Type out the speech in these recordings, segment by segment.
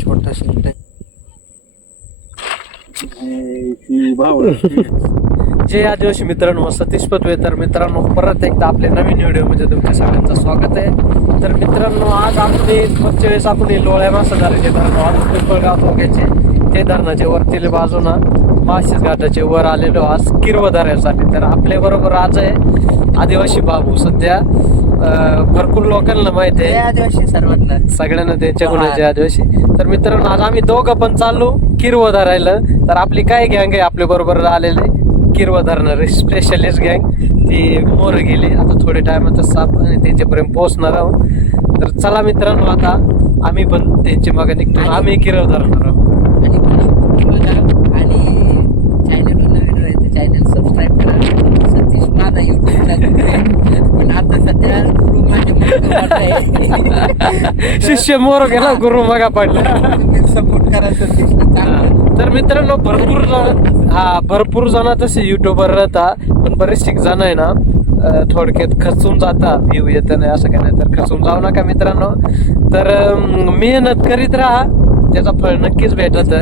छोटा शिंट जय आदिवासी मित्रांनो सतीश पदवे. तर मित्रांनो परत एकदा आपले नवीन व्हिडिओ म्हणजे तुमच्या सगळ्यांचं स्वागत आहे. तर मित्रांनो आज आपले मागच्या वेळेस आपण लोळ्या मासा धरायचे धरण आज पिंपळगाव तालुक्याचे ते धरणाचे वरतील बाजूना माळशेज घाटाचे वर आलेलो आज किरव धरायसाठी तर आपल्या बरोबर आज आहे आदिवासी बाबू. सध्या भरपूर लोकांना माहिती आहे. आदिवासी सर्वांना. सगळ्यांना त्यांच्या गुणाचे आदिवासी. तर मित्रांनो आज आम्ही दोघं पण चाललो किरव धरायला तर आपली काय गँग आहे? आपल्या बरोबर आलेले किरव धरणारे स्पेशलिस्ट गँग ती मोर गेली. आता थोडे टायमातच साप आणि त्यांच्यापर्यंत पोहोचणार आहोत. तर चला मित्रांनो आता आम्ही पण त्यांची मागे निघतो. आम्ही किरव धरणार आहोत आणि बघा आणि चॅनल नवीन आहे तर चॅनल सबस्क्राईब करा. सतीश माझा युट्यूबला. पण आता सध्या गुरु माझे मोठं मोठं आहे. शिष्य मोर गेला गुरु मगा पडला. सपोर्ट करा सतीशला चांगलं. तर मित्रांनो भरपूर जण हा भरपूर जण तसे युट्यूबर राहतात पण बरेचसे जण आहे ना थोडक्यात खचून जाता. व्ह्यू येत नाही असं काही नाही तर खचून जाऊ नका मित्रांनो. तर मेहनत करीत राहा. त्याचा फळ नक्कीच भेटत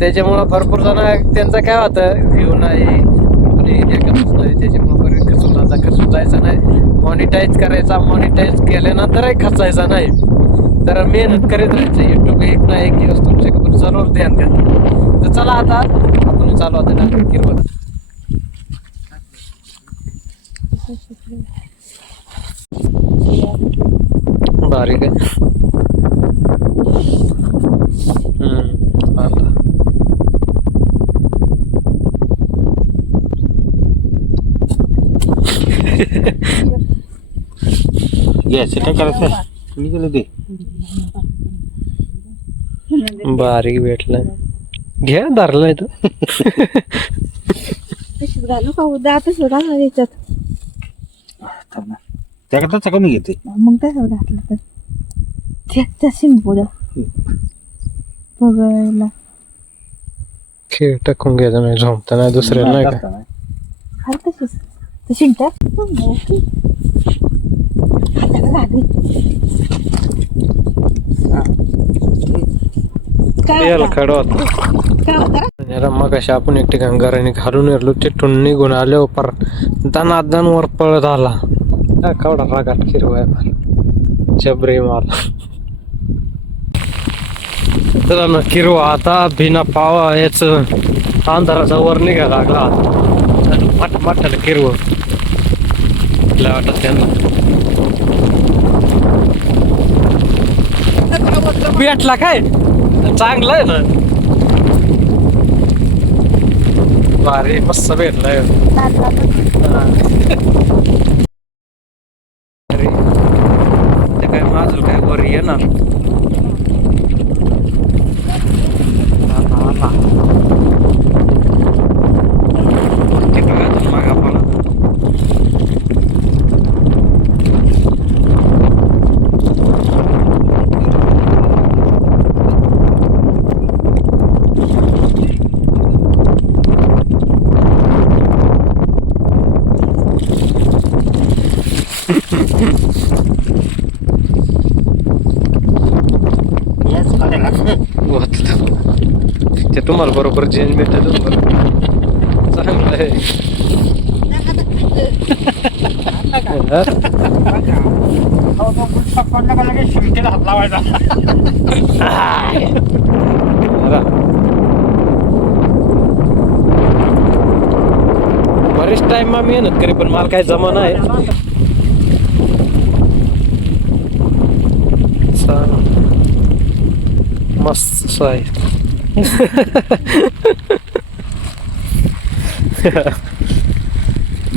त्याच्यामुळं भरपूर जण त्यांचं काय होतं व्ह्यू नाही कोणी करत नाही त्याच्यामुळं बरे खचून जाता खचून जायचं नाही. मॉनिटाईज करायचा मॉनिटाईज केल्यानंतरही खचायचा नाही. तर मेहनत करीत राहायचं. युट्यूब एक ना एक दिवस तुमच्याकडून जरूर ध्यान द्या. तर चला आता आपण चालू आता डायरेक्ट किरवत बारीक आहे. हम्म, आता. गॅस काय करायचं कुणी केलं ते बारीक भेटलाय घ्या धरलाय तो तशीच घालू का याच्यात. त्याकरता कमी घेते. मग तसं घातलं तर. बघायला. खेळ टाकून घ्यायचा नाही झोमता नाही दुसऱ्याला नाही का? तशीच. तर शिंट्या ओके याला खडा होता मग आपण एक ठिकाणी घराने घालून येलो तिथून निघून आले पर दनादन वर पळत आला. कवडा रागात फिरवाय मला. जबरे मारला चला ना किरवा आता बिना पावा याच अंधाराचा वर निघायला लागला. आता मठ किरवा लय वाटत त्यांना भेटला काय? चांगलं आहे ना. भारी मस्त भेटलाय. ते काय माझं काय वर येणार? ते तुम्हाला बरोबर चेंज भेटत चांगलं आहे बरा. बरेच टाइम मा मेहनत करे पण मला काय जमा नाही चांगलं. मस्त आहे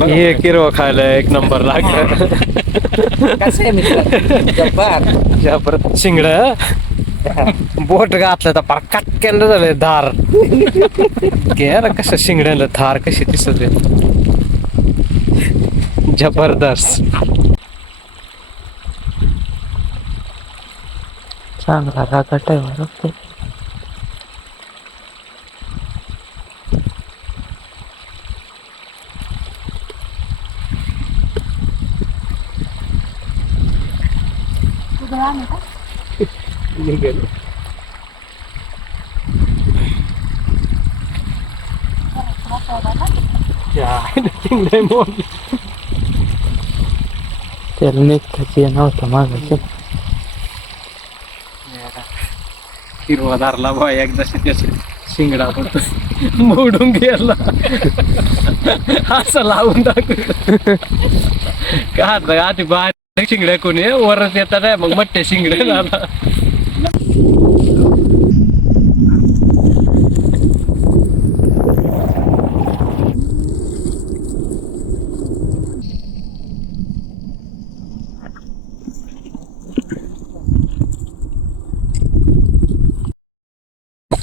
हे किरवा खायला एक नंबर लागला शिंगड बोट घातलं तर पार कटक्यानं झालंय धार घे ना कसं शिंगड्याला धार कशी दिसत जबरदस्त चांगला रागा आहे बरं ते. त्याला नीट खायची नव्हतं मागायचं हिरवा धरला बा एकदा शिंगडा पडतो. मोडून गेला. असं लावून टाकू. का आता आधी बाहेर शिंगड्या कोणी? वरच येतात मग मट्टे शिंगड्या झाला.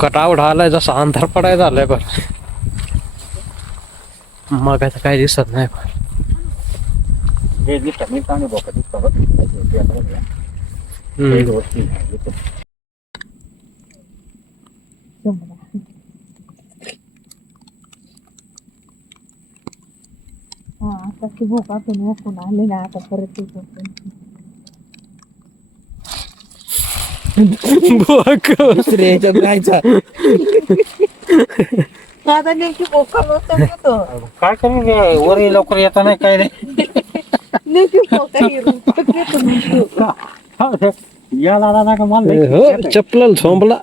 कटावड आलाय जसा अंधार पडाय झालाय बर मग आता काय दिसत नाही बा. हे. हे. हा आता ती भोकातून ओपून आले ना आता परत बघ. दुसऱ्या आता नेमकी काय करू रे? वर लवकर येता नाही काय रे नेमकी भोका येतो या लाला ना का मला हो, चपल झोंबला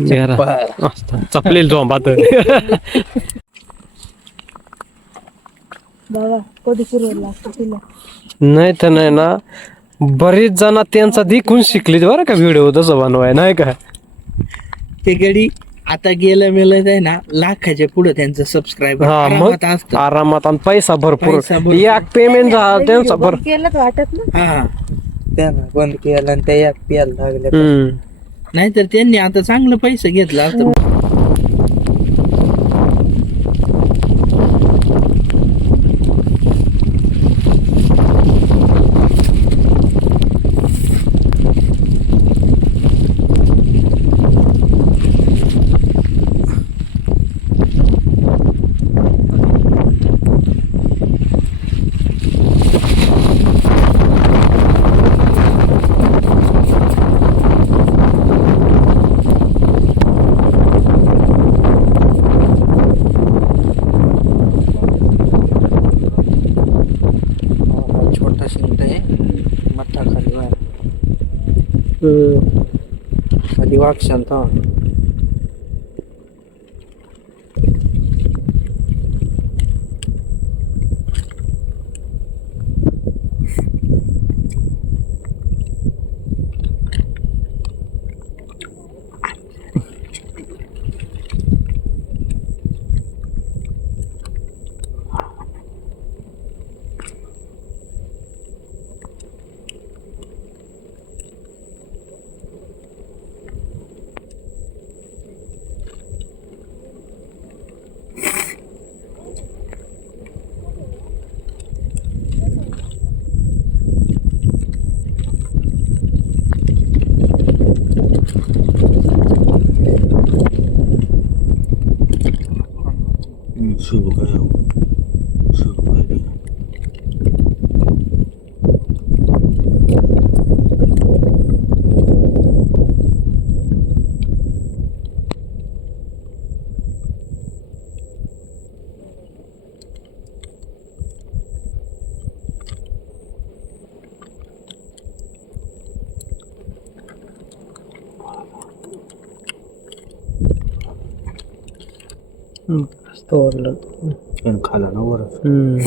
जरा मस्त. चपलेल झोंबात बाबा कधी लागतं तुला नाही तर नाही ना बरीच जण त्यांचा देखून शिकलीत बरं का व्हिडिओ तसं बनवाय नाही का? ते गडी आता गेलं मेलं आहे ना लाखाच्या पुढे त्यांचं सबस्क्राईबर हा मग आरामात आणि पैसा भरपूर. पैसा भरपूर. एक पेमेंट झाला त्यांचा भर केलंच वाटत ना. हा त्यानं बंद केलं आणि त्या एक प्यायला लागल्या. नाहीतर त्यांनी आता चांगलं पैसे घेतला असतं छोटा शिंगट आहे मठ्ठा खाली वाय हम्म. खाली широка широка ріга. Mm. काय हो? शिव काय रे? मस्त वाटलं. त्यानं खाला ना वरच हम्म.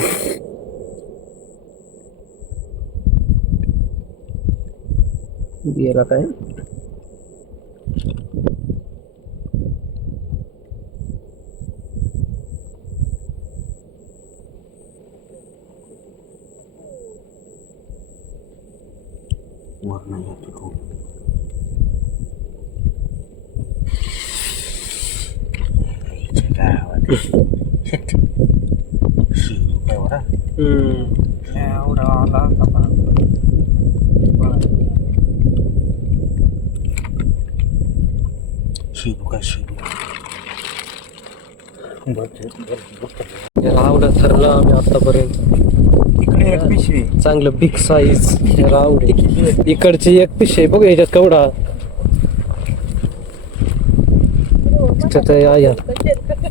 गेला काय वर नाही येतो तो. इथे बरं. याला आवडत ठरलं आम्ही आतापर्यंत. तिकडे एक पिशवी. चांगलं बिग साईज याला आवडेल. इकडची एक पिशवी बघ याच्यात केवढा. त्याच्यात या या हे जरा.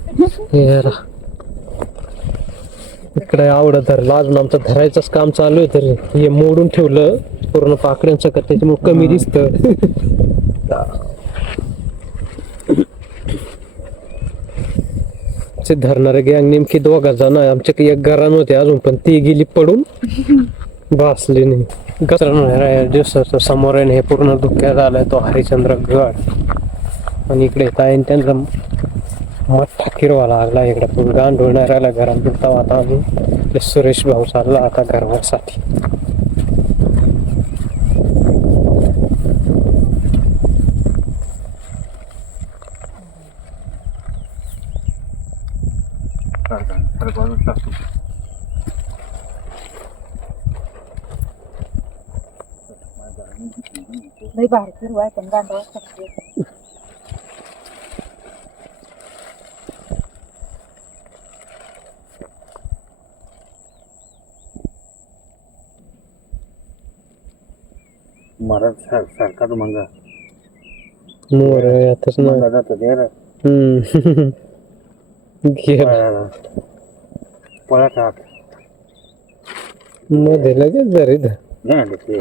इकडे आवडत धरलं. अजून आमचं धरायचंच काम चालू आहे तर हे मोडून ठेवलं. पूर्ण पाकड्यांचं का त्याच्यामुळे कमी दिसत. ते धरणारे गँग नेमकी दोघा जण आहे. आमच्या एक घरान होते अजून पण ती गेली पडून भासली नाही. घसरण दिवसाचं समोर आहे हे पूर्ण धुक्यात आलाय. तो हरिश्चंद्र गड. आणि इकडे ताईन त्यांचा मोठा किरवा लागला इकडे. पण गांडोळणार राहिला घरात. तेव्हा आता आम्ही सुरेश भाऊ चालला आता घरवासाठी लई भारी फिरवाय पण गांडवा महाराज सर सरकार मंगा मोर आताच ना मंगा जातं ते रे. हम्म गेला पळायला. पळत आहात मध्ये लगेच जरी नाही आले ते.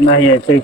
नाही यायचं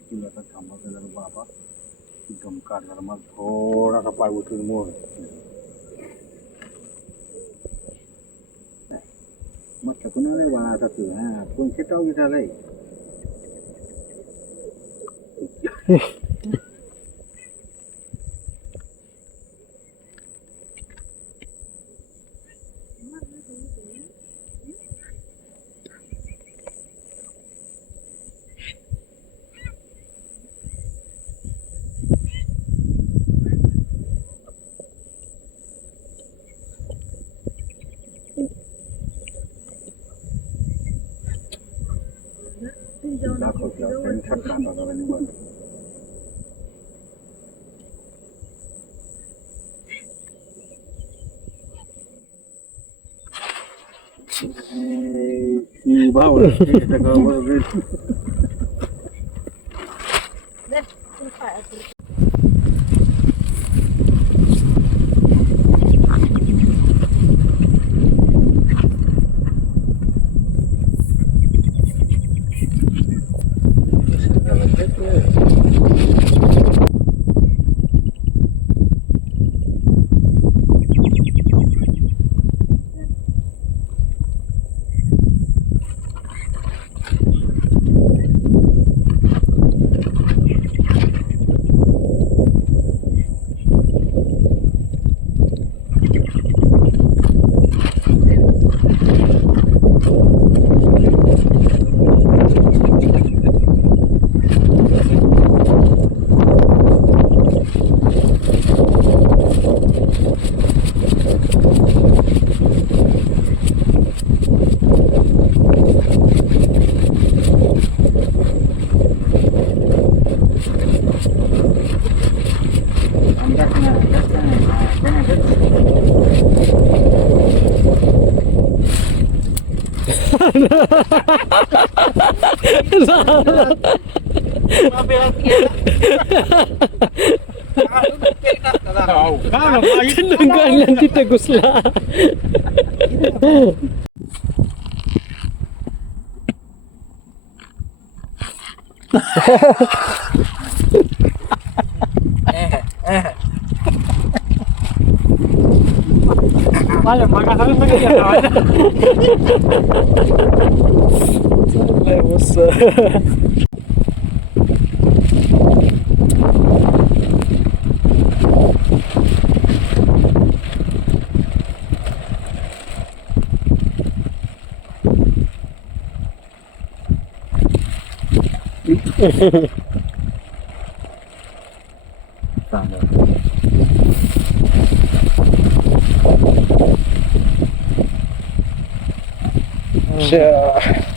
तिला आता थांबायचं जरा बाबा दम काढणार मग थोडासा पाय उठून मोड. मग थकून नाही बाळा आता तू हा? कोणते टाव झालाय दाखवतो त्यांनी good. Tinunggan lang kita gusla. Eh, Vale, para acabar me quedé Hey, what's up? Yeah.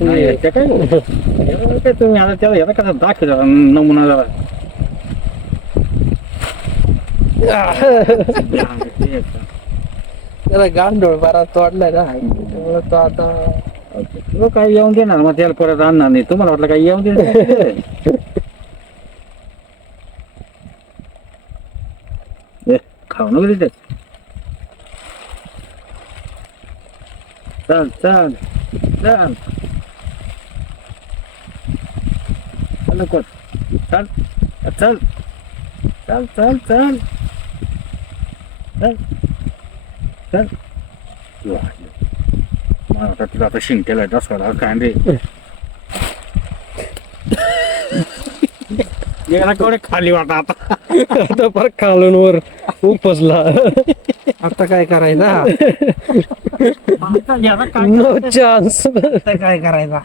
नाही, याच्या काय याला काय तुम्ही आता त्याला याला कसा दाखव जरा नमुना जरा त्याला गांडोळ बारा तोडलाय ना. त्यामुळे तो आता तुला काय येऊन देणार मग त्याला परत आणणार नाही. तुम्हाला वाटलं काय येऊन देणार ए, खाऊ नको तिथे चल चल चल. लवकर. चल. चल. चल चल चल. चल. चल. मला तुला आता शिंकेला डसवाला काय रे याला केवढे खाली वाटा आता? आता फार खालून वर उपसला आता काय करायला? आता याला काय नो चान्स आता काय करायला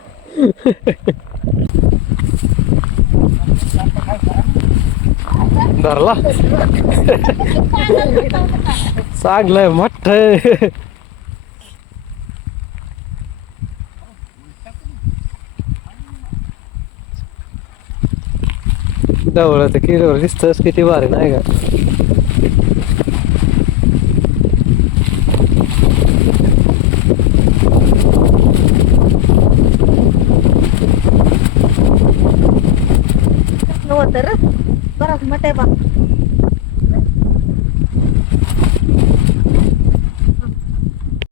धरला. चांगलंय मठ डवळं तर किलोवर दिसतच किती भारी नाही का?